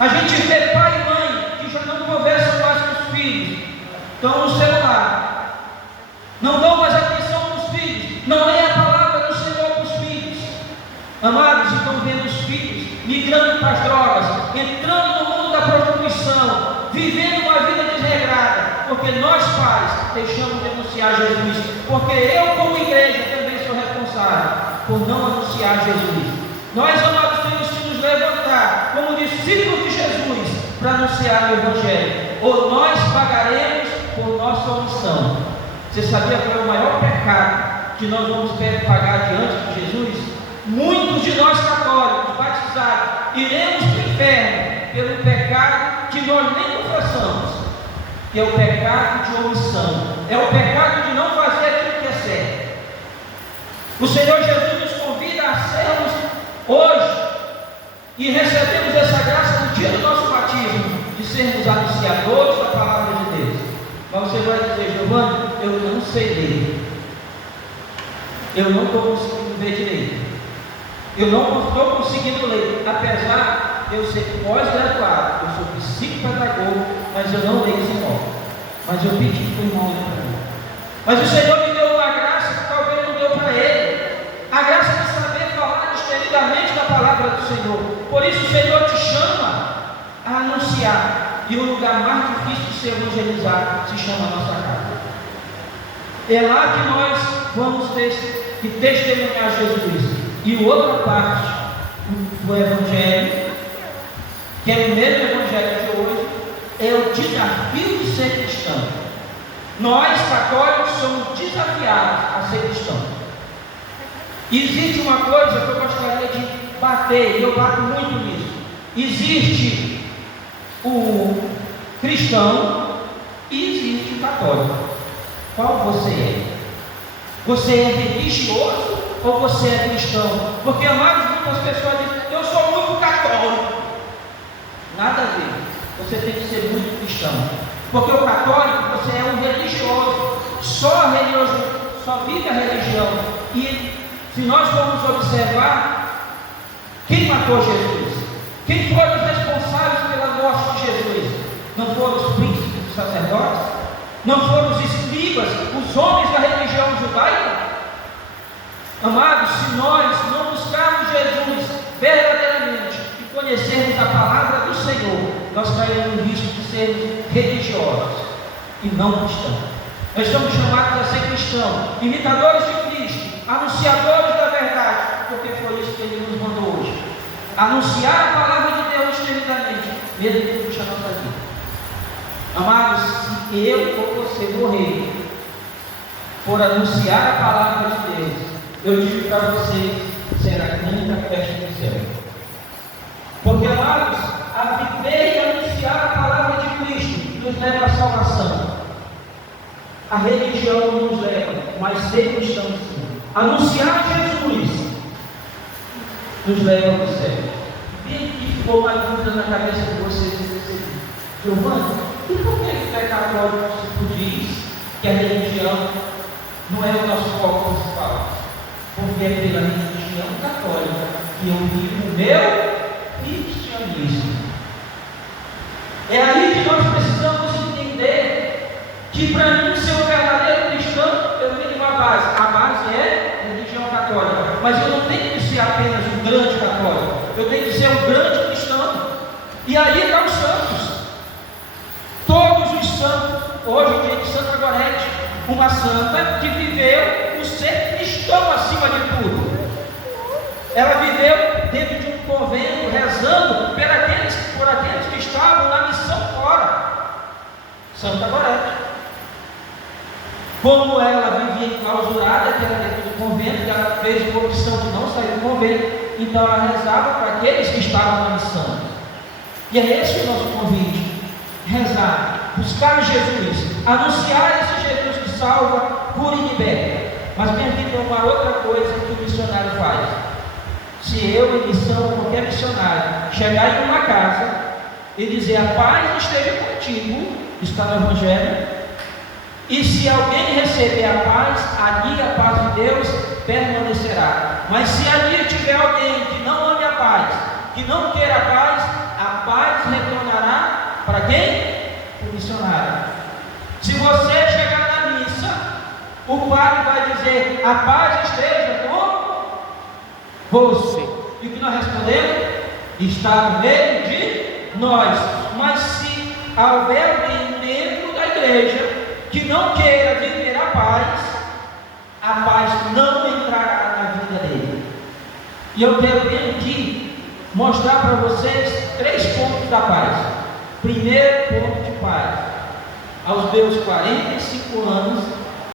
A gente vê pai e mãe que já não conversam mais com os filhos, estão no celular, não dão mais atenção para os filhos, não é a palavra do Senhor para os filhos. Amados, estão vendo os filhos migrando para as drogas, entrando no mundo da prostituição, vivendo uma vida desregrada, porque nós pais deixamos de anunciar Jesus, porque eu como igreja também sou responsável por não anunciar Jesus. Nós, amados, temos que nos levantar como discípulos de Jesus para anunciar o Evangelho, ou nós pagaremos por nossa omissão. Você sabia qual é o maior pecado que nós vamos pagar diante de Jesus? Muitos de nós católicos, batizados, iremos para o inferno pelo pecado que nós nem confessamos, que é o pecado de omissão, é o pecado de não fazer aquilo que é certo. O Senhor Jesus nos convida a sermos hoje, e recebemos essa graça no dia do nosso batismo, de sermos anunciadores da palavra de Deus. Mas você vai dizer: Giovanni, eu não sei ler, eu não estou conseguindo ver direito, eu não estou conseguindo ler, apesar de eu ser pós-graduado, eu sou psicopedagogo, mas eu não leio esse nome. Mas eu pedi para o irmão ler para mim. Mas o Senhor me deu uma graça que talvez não deu para ele, a graça de saber falar destemidamente da palavra do Senhor. Por isso o Senhor te chama a anunciar, e o lugar mais difícil de se evangelizar se chama a nossa casa. É lá que nós vamos ter que testemunhar Jesus. E outra parte do Evangelho, que é o mesmo Evangelho de hoje, é o desafio de ser cristão. Nós, católicos, somos desafiados a ser cristãos. E existe uma coisa que eu gostaria de bater, e eu bato muito nisso. Existe o cristão e existe o católico. Qual você é? Você é religioso ou você é cristão? Porque, amados, muitas pessoas dizem: eu sou muito católico. Nada a ver. Você tem que ser muito cristão. Porque o católico, você é um religioso, só vive a religião. E se nós formos observar, quem matou Jesus? Quem foram os responsáveis pela morte de Jesus? Não foram os príncipes, os sacerdotes? Não foram os escribas, os homens da religião judaica? Amados, se nós não buscarmos Jesus verdadeiramente e conhecermos a palavra do Senhor, nós cairemos no risco de sermos religiosos e não cristãos. Nós somos chamados a ser cristãos, imitadores de Cristo, anunciadores da verdade, porque foi isso que Ele nos mandou hoje. Anunciar a palavra de Deus destemidamente, mesmo que custe a nossa vida. Amados, se eu ou você morrer por anunciar a palavra de Deus, eu digo para vocês, será muita festa no céu. Porque, amados, a viver e anunciar a palavra de Cristo nos leva à salvação. A religião não nos leva, mas ser cristão sim. Anunciar Jesus nos leva para o céu. E que ficou uma dúvida na cabeça de vocês nesse vídeo: Giovanni, e por que o católico diz que a religião não é o nosso foco principal? Porque é pela religião católica que eu vivo o meu cristianismo. É aí que nós precisamos entender que para mim ser um verdadeiro cristão, eu tenho uma base. A base é a religião católica. Mas eu não tenho que ser apenas um grande católico. Eu tenho que ser um grande cristão. E aí estão os santos. Todos os santos. Hoje em dia de Santa Gorete, uma santa que viveu o ser cristão acima de tudo. Ela viveu dentro de um convento, rezando por aqueles que estavam na missão fora. Santa Gorete. Como ela vivia enclausurada, que era dentro do convento, ela fez uma opção de não sair do convento, então ela rezava para aqueles que estavam na missão. E é esse o nosso convite: rezar, buscar Jesus, anunciar esse Jesus que salva, cura e liberta. Mas minha vida é uma outra coisa que o missionário faz. Se eu, em missão, ou qualquer missionário, chegar em uma casa e dizer: a paz esteja contigo, está no Evangelho, e se alguém receber a paz, ali a paz de Deus permanecerá. Mas se ali tiver alguém que não ame a paz, que não queira a paz missionário. Se você chegar na missa, o padre vai dizer: a paz esteja com você. E o que nós respondemos? Está no meio de nós. Mas se houver alguém dentro da igreja que não queira viver a paz não entrará na vida dele. E eu quero bem aqui mostrar para vocês 3 pontos da paz. Primeiro ponto de paz: aos meus 45 anos,